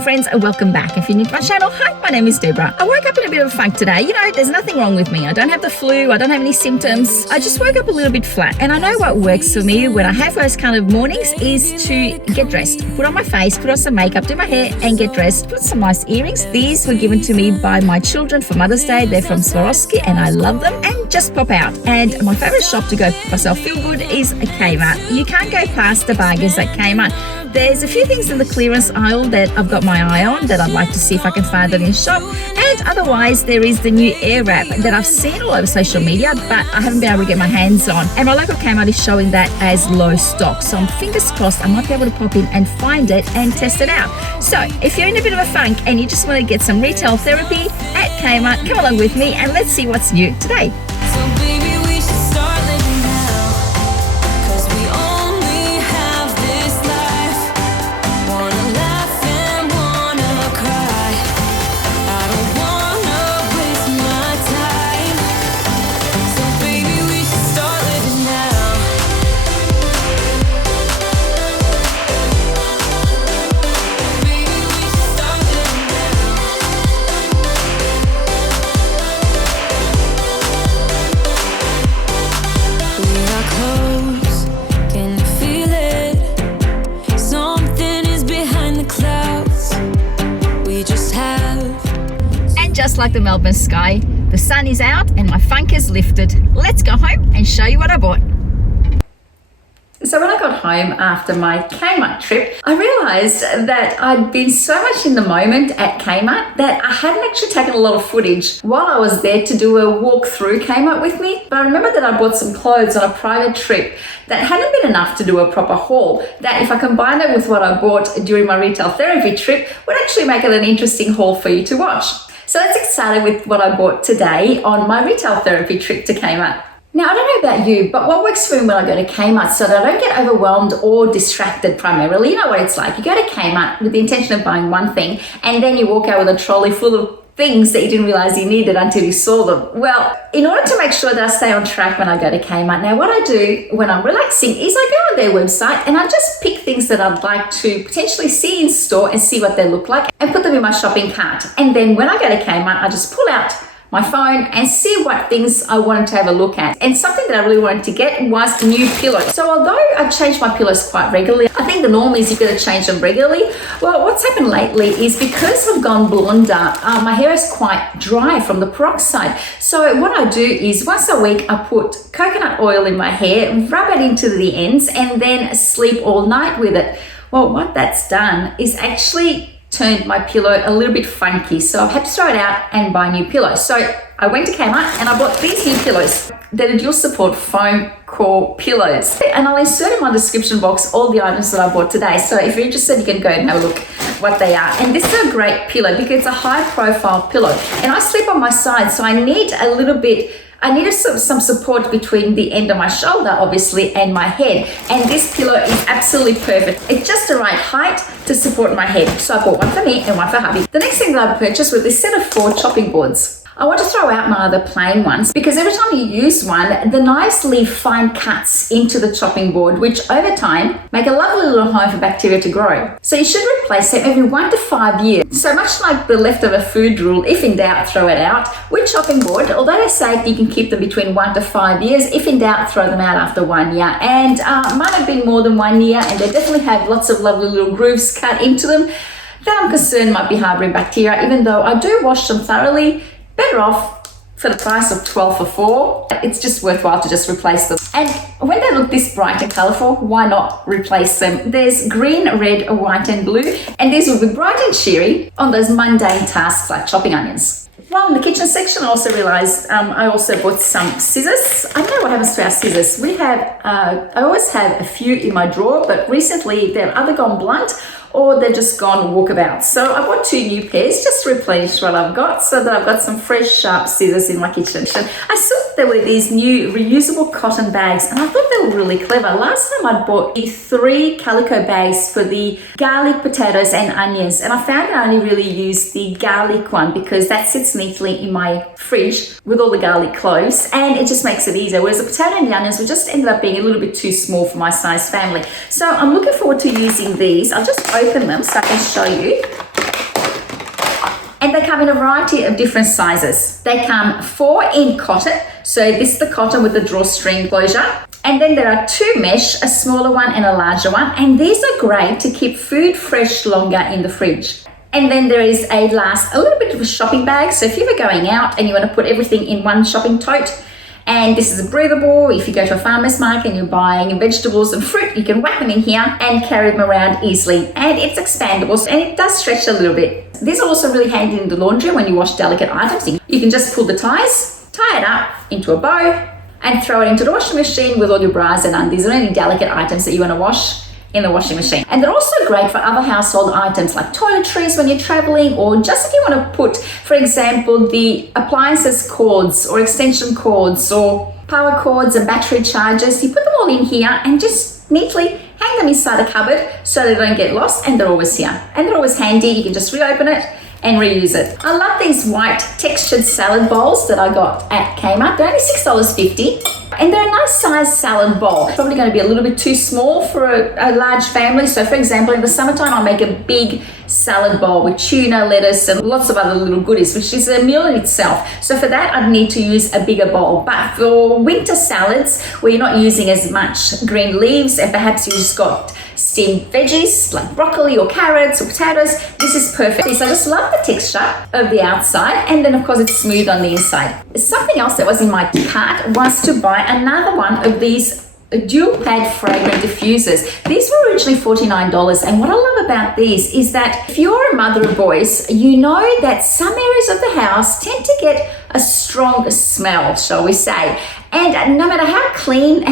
friends, and welcome back. If you're new to my channel, hi, my name is Deborah. I woke up in a bit of a funk today. You know, there's nothing wrong with me. I don't have the flu, I don't have any symptoms. I just woke up a little bit flat. And I know what works for me when I have those kind of mornings is to get dressed, put on my face, put on some makeup, do my hair and get dressed, put some nice earrings. These were given to me by my children for Mother's Day. They're from Swarovski and I love them, and just pop out. And my favorite shop to go make myself feel good is a Kmart. You can't go past the bargains at Kmart. There's a few things in the clearance aisle that I've got my eye on that I'd like to see if I can find it in shop, and otherwise there is the new air wrap that I've seen all over social media but I haven't been able to get my hands on, and my local Kmart is showing that as low stock, so I'm fingers crossed I might be able to pop in and find it and test it out. So if you're in a bit of a funk and you just want to get some retail therapy at Kmart, come along with me and let's see what's new today. Just like the Melbourne sky, the sun is out and my funk is lifted. Let's go home and show you what I bought. So when I got home after my Kmart trip, I realized that I'd been so much in the moment at Kmart that I hadn't actually taken a lot of footage while I was there to do a walk through Kmart with me. But I remember that I bought some clothes on a private trip that hadn't been enough to do a proper haul, that if I combine it with what I bought during my retail therapy trip, would actually make it an interesting haul for you to watch. So let's get started with what I bought today on my retail therapy trip to Kmart. Now, I don't know about you, but what works for me when I go to Kmart so that I don't get overwhelmed or distracted primarily, you know what it's like. You go to Kmart with the intention of buying one thing and then you walk out with a trolley full of things that you didn't realize you needed until you saw them. Well, in order to make sure that I stay on track when I go to Kmart, now what I do when I'm relaxing is I go on their website and I just pick things that I'd like to potentially see in store and see what they look like and put them in my shopping cart. And then when I go to Kmart, I just pull out my phone and see what things I wanted to have a look at. And something that I really wanted to get was new pillows. So although I change my pillows quite regularly, I think the norm is you've got to change them regularly. Well, what's happened lately is because I've gone blonder, my hair is quite dry from the peroxide. So what I do is once a week, I put coconut oil in my hair, rub it into the ends, and then sleep all night with it. Well, what that's done is actually turned my pillow a little bit funky, so I've had to throw it out and buy new pillows. So I went to Kmart and I bought these new pillows. They're dual support foam core pillows, and I'll insert in my description box all the items that I bought today, so if you're interested you can go and have a look what they are. And this is a great pillow because it's a high profile pillow and I sleep on my side, so I need some support between the end of my shoulder, obviously, and my head. And this pillow is absolutely perfect. It's just the right height to support my head. So I bought one for me and one for hubby. The next thing that I purchased was this set of 4 chopping boards. I want to throw out my other plain ones because every time you use one, the knives leave fine cuts into the chopping board, which over time make a lovely little home for bacteria to grow. So you should replace them every 1 to 5 years. So much like the leftover food rule, if in doubt, throw it out. With chopping board, although they say you can keep them between 1 to 5 years, if in doubt, throw them out after 1 year. And mine have been more than 1 year, and they definitely have lots of lovely little grooves cut into them that I'm concerned might be harboring bacteria, even though I do wash them thoroughly. Better off for the price of 12 for 4. It's just worthwhile to just replace them. And when they look this bright and colorful, why not replace them? There's green, red, white and blue, and these will be bright and cheery on those mundane tasks like chopping onions. While in the kitchen section, I also realized I also bought some scissors. I don't know what happens to our scissors. I always have a few in my drawer, but recently they've either gone blunt or they've just gone walkabout. So I bought 2 new pairs just to replenish what I've got so that I've got some fresh, sharp scissors in my kitchen. I saw there were these new reusable cotton bags and I thought they were really clever. Last time I bought 3 calico bags for the garlic, potatoes and onions, and I found I only really use the garlic one because that sits neatly in my fridge with all the garlic cloves and it just makes it easier, whereas the potato and the onions just ended up being a little bit too small for my size family. So I'm looking forward to using these. I'll just open them so I can show you. And they come in a variety of different sizes. They come 4 in cotton. So this is the cotton with the drawstring closure. And then there are 2 mesh, a smaller one and a larger one. And these are great to keep food fresh longer in the fridge. And then there is a little bit of a shopping bag. So if you're ever going out and you want to put everything in one shopping tote, and this is breathable. If you go to a farmer's market and you're buying vegetables and fruit, you can whack them in here and carry them around easily. And it's expandable and it does stretch a little bit. These are also really handy in the laundry when you wash delicate items. You can just pull the ties, tie it up into a bow and throw it into the washing machine with all your bras and undies or any delicate items that you want to wash in the washing machine. And they're also great for other household items like toiletries when you're traveling, or just if you want to put, for example, the appliances cords or extension cords or power cords and battery chargers. You put them all in here and just neatly hang them inside a cupboard so they don't get lost, and they're always here. And they're always handy. You can just reopen it and reuse it. I love these white textured salad bowls that I got at Kmart. They're only $6.50. And they're a nice size salad bowl. Probably going to be a little bit too small for a large family. So for example, in the summertime, I'll make a big salad bowl with tuna, lettuce, and lots of other little goodies, which is a meal in itself. So for that, I'd need to use a bigger bowl. But for winter salads, where you're not using as much green leaves and perhaps you just got steamed veggies like broccoli or carrots or potatoes, this is perfect. So I just love the texture of the outside, and then of course it's smooth on the inside. Something else that was in my cart was to buy another one of these dual pad fragrant diffusers. These were originally $49, and what I love about these is that if you're a mother of boys, you know that some areas of the house tend to get a strong smell, shall we say, and no matter how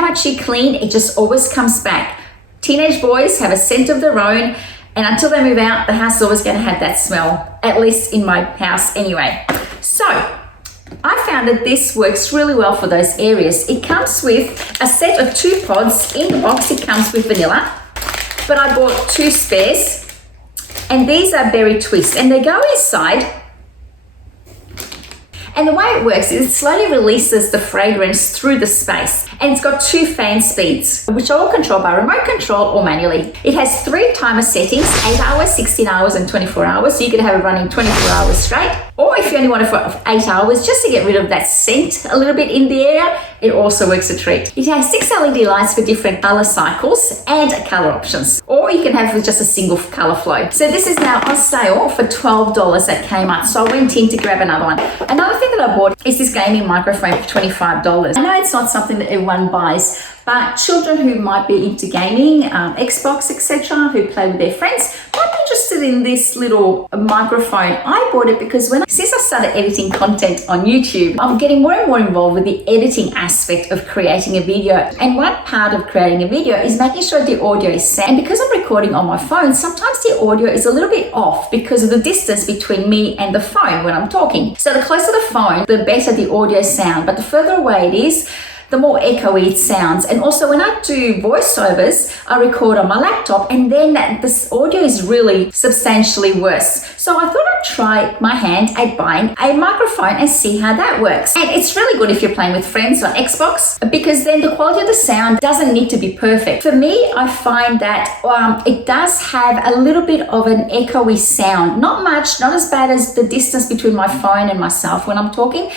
much you clean, it just always comes back. Teenage boys have a scent of their own, and until they move out, the house is always going to have that smell, at least in my house anyway. So I found that this works really well for those areas. It comes with a set of 2 pods. In the box, it comes with vanilla, but I bought 2 spares, and these are berry twists, and they go inside. And the way it works is it slowly releases the fragrance through the space. And it's got 2 fan speeds, which are all controlled by remote control or manually. It has 3 timer settings, 8 hours, 16 hours, and 24 hours. So you can have it running 24 hours straight. Or if you only want it for 8 hours, just to get rid of that scent a little bit in the area, it also works a treat. It has 6 LED lights for different color cycles and color options. Or you can have it with just a single color flow. So this is now on sale for $12 at Kmart. So I went in to grab another one. Another thing that I bought is this gaming microphone for $25. I know it's not something that everyone buys, but children who might be into gaming, Xbox, etc., who play with their friends, might be interested in this little microphone. I bought it because since I started editing content on YouTube, I'm getting more and more involved with the editing aspect of creating a video. And one part of creating a video is making sure the audio is sound. And because I'm recording on my phone, sometimes the audio is a little bit off because of the distance between me and the phone when I'm talking. So the closer the phone, the better the audio sound. But the further away it is, the more echoey it sounds. And also when I do voiceovers, I record on my laptop, and then this audio is really substantially worse. So I thought I'd try my hand at buying a microphone and see how that works. And it's really good if you're playing with friends on Xbox, because then the quality of the sound doesn't need to be perfect. For me, I find that it does have a little bit of an echoey sound. Not much, not as bad as the distance between my phone and myself when I'm talking,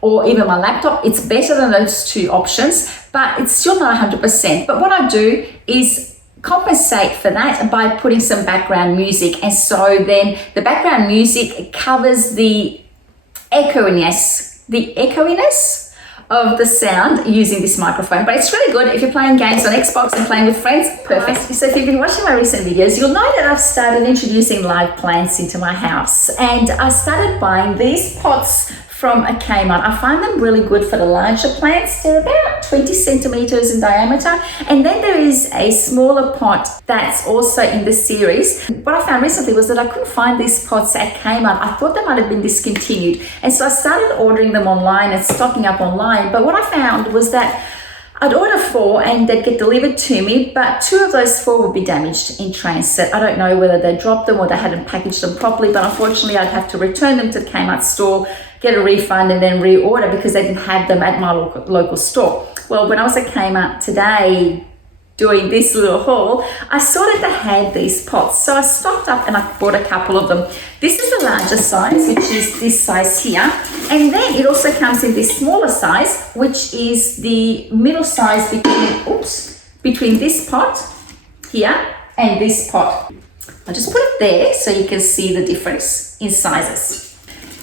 or even my laptop. It's better than those 2 options, but it's still not 100%. But what I do is compensate for that by putting some background music. And so then the background music covers the echoiness of the sound using this microphone. But it's really good if you're playing games on Xbox and playing with friends. Perfect. So if you've been watching my recent videos, you'll know that I've started introducing live plants into my house. And I started buying these pots from a Kmart. I find them really good for the larger plants. They're about 20 centimeters in diameter. And then there is a smaller pot that's also in the series. What I found recently was that I couldn't find these pots at Kmart. I thought they might have been discontinued. And so I started ordering them online and stocking up online. But what I found was that I'd order 4 and they'd get delivered to me, but 2 of those 4 would be damaged in transit. I don't know whether they dropped them or they hadn't packaged them properly, but unfortunately I'd have to return them to the Kmart store, get a refund, and then reorder because they didn't have them at my local store. Well, when I was at Kmart today doing this little haul, I saw that they had these pots. So I stocked up and I bought a couple of them. This is the larger size, which is this size here. And then it also comes in this smaller size, which is the middle size between this pot here and this pot. I'll just put it there so you can see the difference in sizes.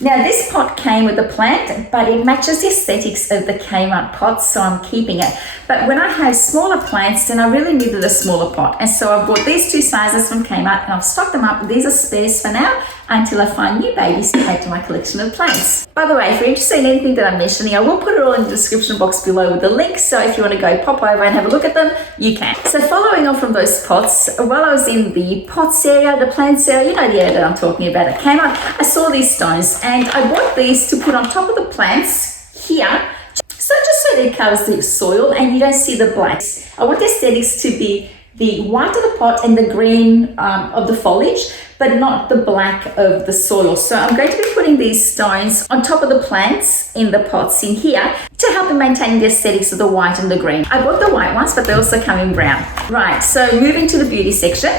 Now this pot came with a plant, but it matches the aesthetics of the Kmart pots, so I'm keeping it. But when I have smaller plants, then I really needed a smaller pot. And so I bought these two sizes from Kmart and I've stocked them up. These are spares for now until I find new babies to add to my collection of plants. By the way, if you're interested in anything that I'm mentioning, I will put it all in the description box below with the links. So if you want to go pop over and have a look at them, you can. So following on from those pots, while I was in the pots area, the plants area, you know the area that I'm talking about at Kmart, I saw these stones and I bought these to put on top of the plants here. So just so that it covers the soil and you don't see the blacks. I want the aesthetics to be the white of the pot and the green of the foliage, but not the black of the soil. So I'm going to be putting these stones on top of the plants in the pots in here to help in maintaining the aesthetics of the white and the green. I bought the white ones, but they also come in brown. Right, so moving to the beauty section,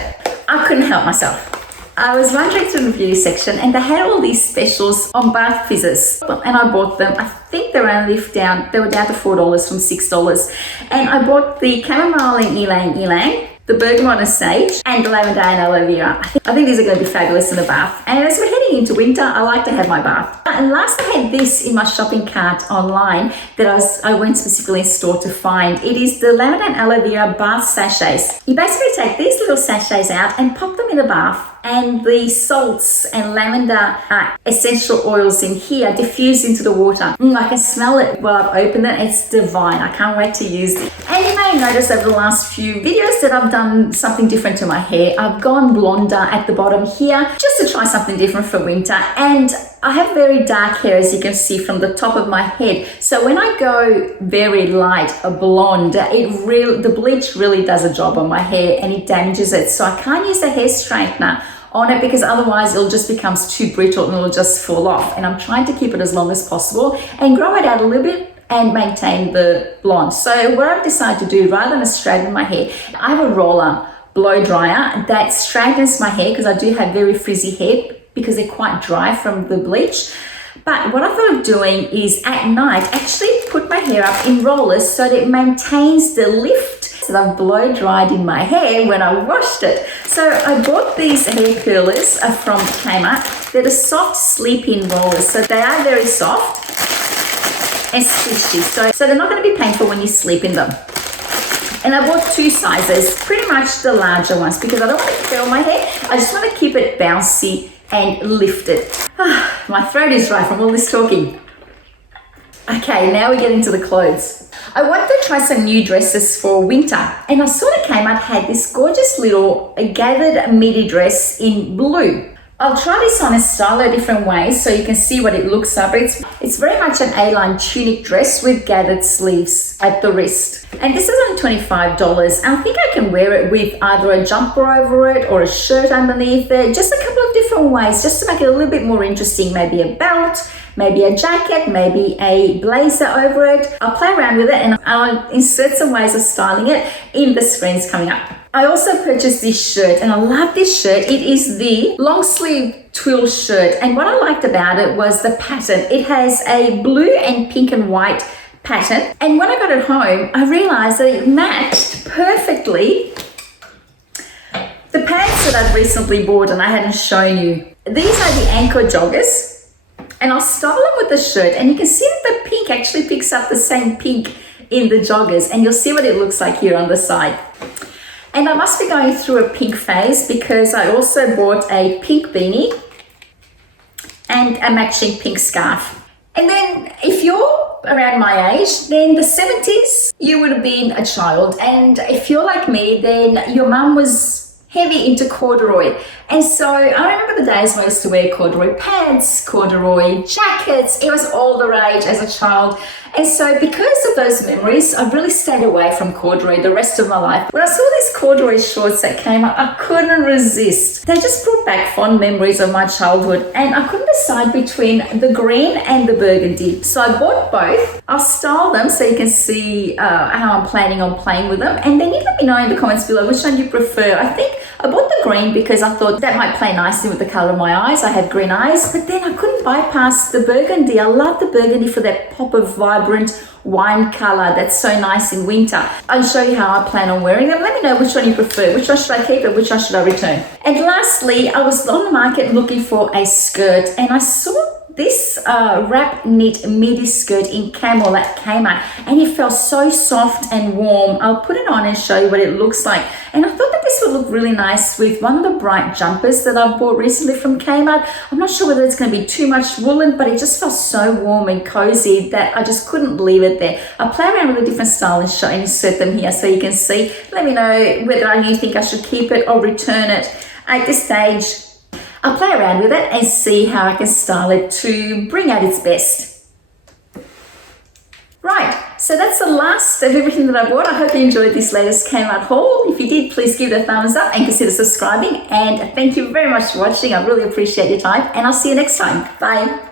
I couldn't help myself. I was wandering through the beauty section and they had all these specials on bath fizzers and I bought them. I think they were down to $4 from $6. And I bought the chamomile and ylang, the bergamot and sage, and the lavender and aloe vera. I think these are going to be fabulous in the bath. And as we're heading into winter, I like to have my bath. And last I had this in my shopping cart online that I went specifically in store to find. It is the lavender and aloe vera bath sachets. You basically take these little sachets out and pop them in the bath, and the salts and lavender essential oils in here diffuse into the water. I can smell it while I've opened it. It's divine. I can't wait to use it. And you may notice over the last few videos that I've done something different to my hair. I've gone blonder at the bottom here just to try something different for winter. And I have very dark hair, as you can see from the top of my head. So when I go very light, a blonde, the bleach really does a job on my hair and it damages it. So I can't use a hair straightener on it because otherwise it'll just becomes too brittle and it'll just fall off. And I'm trying to keep it as long as possible and grow it out a little bit and maintain the blonde. So what I've decided to do, rather than straighten my hair, I have a roller blow dryer that straightens my hair because I do have very frizzy hair because they're quite dry from the bleach. But what I thought of doing is at night actually put my hair up in rollers so that it maintains the lift that I've blow dried in my hair when I washed it. So I bought these hair curlers from Kmart. They're the soft sleep-in rollers. So they are very soft and squishy. So they're not going to be painful when you sleep in them. And I bought two sizes, pretty much the larger ones because I don't want to curl my hair. I just want to keep it bouncy and lifted. My throat is dry from all this talking. Okay, now we get into the clothes. I wanted to try some new dresses for winter and I saw that Kmart had this gorgeous little gathered midi dress in blue. I'll try this on and style it different ways so you can see what it looks like. It's very much an A-line tunic dress with gathered sleeves at the wrist. And this is only $25. And I think I can wear it with either a jumper over it or a shirt underneath it. Just a couple of different ways just to make it a little bit more interesting. Maybe a belt, maybe a jacket, maybe a blazer over it. I'll play around with it and I'll insert some ways of styling it in the screens coming up. I also purchased this shirt and I love this shirt. It is the long sleeve twill shirt and what I liked about it was the pattern. It has a blue and pink and white pattern and when I got it home I realized that it matched perfectly the pants that I've recently bought and I hadn't shown you. These are the Anko joggers and I'll style them with the shirt and you can see that the pink actually picks up the same pink in the joggers and you'll see what it looks like here on the side. And I must be going through a pink phase because I also bought a pink beanie and a matching pink scarf. And then if you're around my age, then the 70s, you would have been a child. And if you're like me, then your mum was heavy into corduroy. And so I remember the days when I used to wear corduroy pants, corduroy jackets. It was all the rage as a child. And And so because of those memories, I really stayed away from corduroy the rest of my life. When I saw these corduroy shorts that came up, I couldn't resist. They just brought back fond memories of my childhood, and I couldn't decide between the green and the burgundy. So I bought both. I'll style them so you can see how I'm planning on playing with them. And then you let me know in the comments below which one you prefer. I think I bought the green because I thought that might play nicely with the color of my eyes. I have green eyes, but then I couldn't bypass the burgundy. I love the burgundy for that pop of vibrant wine color that's so nice in winter. I'll show you how I plan on wearing them. Let me know which one you prefer. Which one should I keep and which one should I return? And lastly, I was on the market looking for a skirt, and I saw this wrap knit midi skirt in camel at Kmart, and it felt so soft and warm. I'll put it on and show you what it looks like. And I thought that this would look really nice with one of the bright jumpers that I bought recently from Kmart. I'm not sure whether it's going to be too much woolen, but it just felt so warm and cozy that I just couldn't leave it there. I'll play around with a different style and show and insert them here so you can see. Let me know whether you think I should keep it or return it. At this stage, I'll play around with it and see how I can style it to bring out its best. Right, so that's the last of everything that I bought. I hope you enjoyed this latest Kmart haul. If you did, please give it a thumbs up and consider subscribing. And thank you very much for watching. I really appreciate your time, and I'll see you next time. Bye.